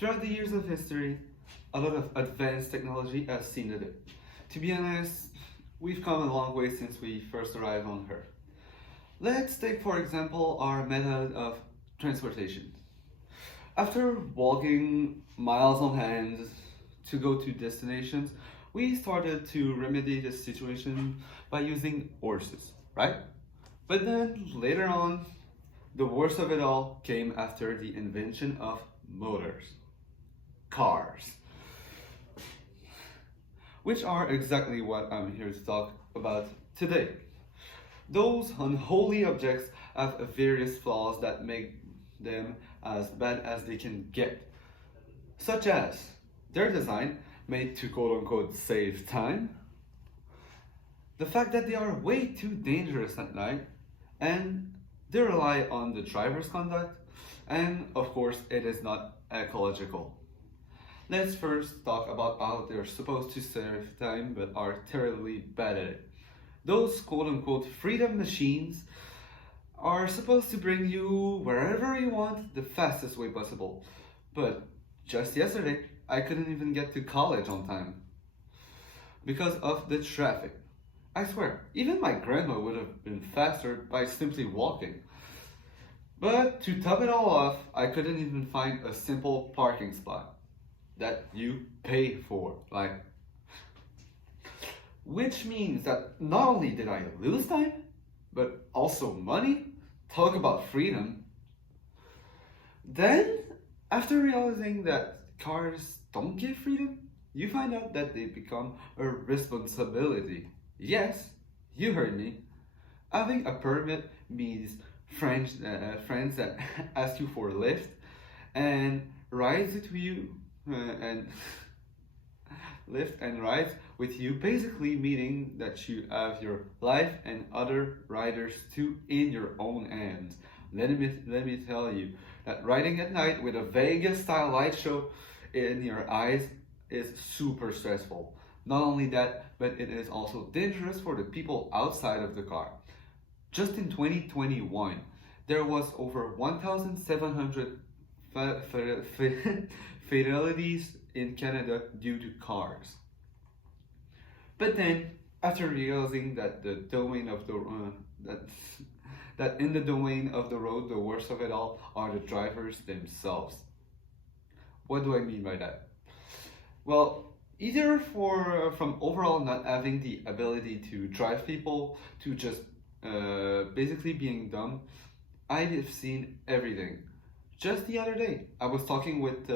Throughout the years of history, a lot of advanced technology has seen the day. To be honest, we've come a long way since we first arrived on Earth. Let's take, for example, our method of transportation. After walking miles on hand to go to destinations, we started to remedy the situation by using horses, right? But then later on, the worst of it all came after the invention of motors, cars, which are exactly what I'm here to talk about today. Those unholy objects have various flaws that make them as bad as they can get, such as their design made to quote unquote save time, the fact that they are way too dangerous at night, and they rely on the driver's conduct, and of course it is not ecological. Let's first talk about how they're supposed to save time but are terribly bad at it. Those quote unquote freedom machines are supposed to bring you wherever you want the fastest way possible. But just yesterday, I couldn't even get to college on time because of the traffic. I swear, even my grandma would have been faster by simply walking. But to top it all off, I couldn't even find a simple parking spot that you pay for. Which means that not only did I lose time, but also money. Talk about freedom. Then, after realizing that cars don't give freedom, you find out that they become a responsibility. Yes, you heard me. Having a permit means friends that ask you for a lift and rides with you and lift and rides with you, basically meaning that you have your life and other riders too in your own hands. Let me tell you that riding at night with a Vegas style light show in your eyes is super stressful. Not only that, but it is also dangerous for the people outside of the car. Just in 2021, there was over 1,700 fatalities in Canada due to cars. But then, after realizing that the domain of the that in the domain of the road, the worst of it all are the drivers themselves. What do I mean by that? Well, either from overall not having the ability to drive people to just basically being dumb, I've seen everything. Just the other day, I was talking with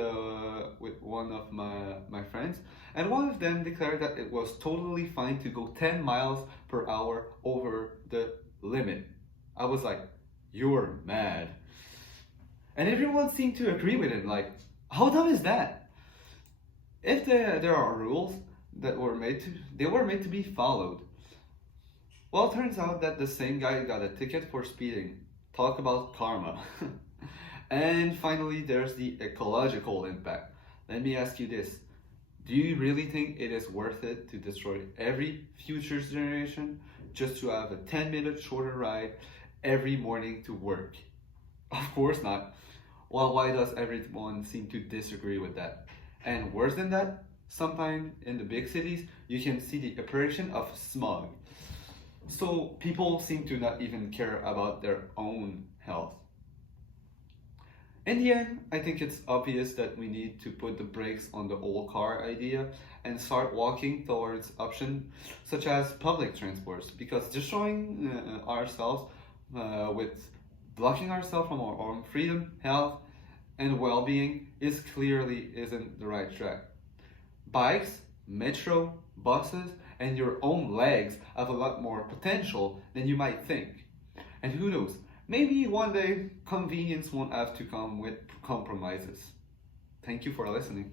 one of my friends, and one of them declared that it was totally fine to go 10 miles per hour over the limit. I was like, "You're mad," and everyone seemed to agree with him. Like, how dumb is that? If there are rules that were made to be followed. Well, it turns out that the same guy got a ticket for speeding. Talk about karma. And finally, there's the ecological impact. Let me ask you this. Do you really think it is worth it to destroy every future generation just to have a 10-minute shorter ride every morning to work? Of course not. Well, why does everyone seem to disagree with that? And worse than that, sometimes in the big cities, you can see the apparition of smog. So people seem to not even care about their own health. In the end, I think it's obvious that we need to put the brakes on the old car idea and start walking towards options such as public transports, because destroying ourselves with blocking ourselves from our own freedom, health, and well-being clearly isn't the right track. Bikes, metro, buses, and your own legs have a lot more potential than you might think. And who knows, maybe one day convenience won't have to come with compromises. Thank you for listening.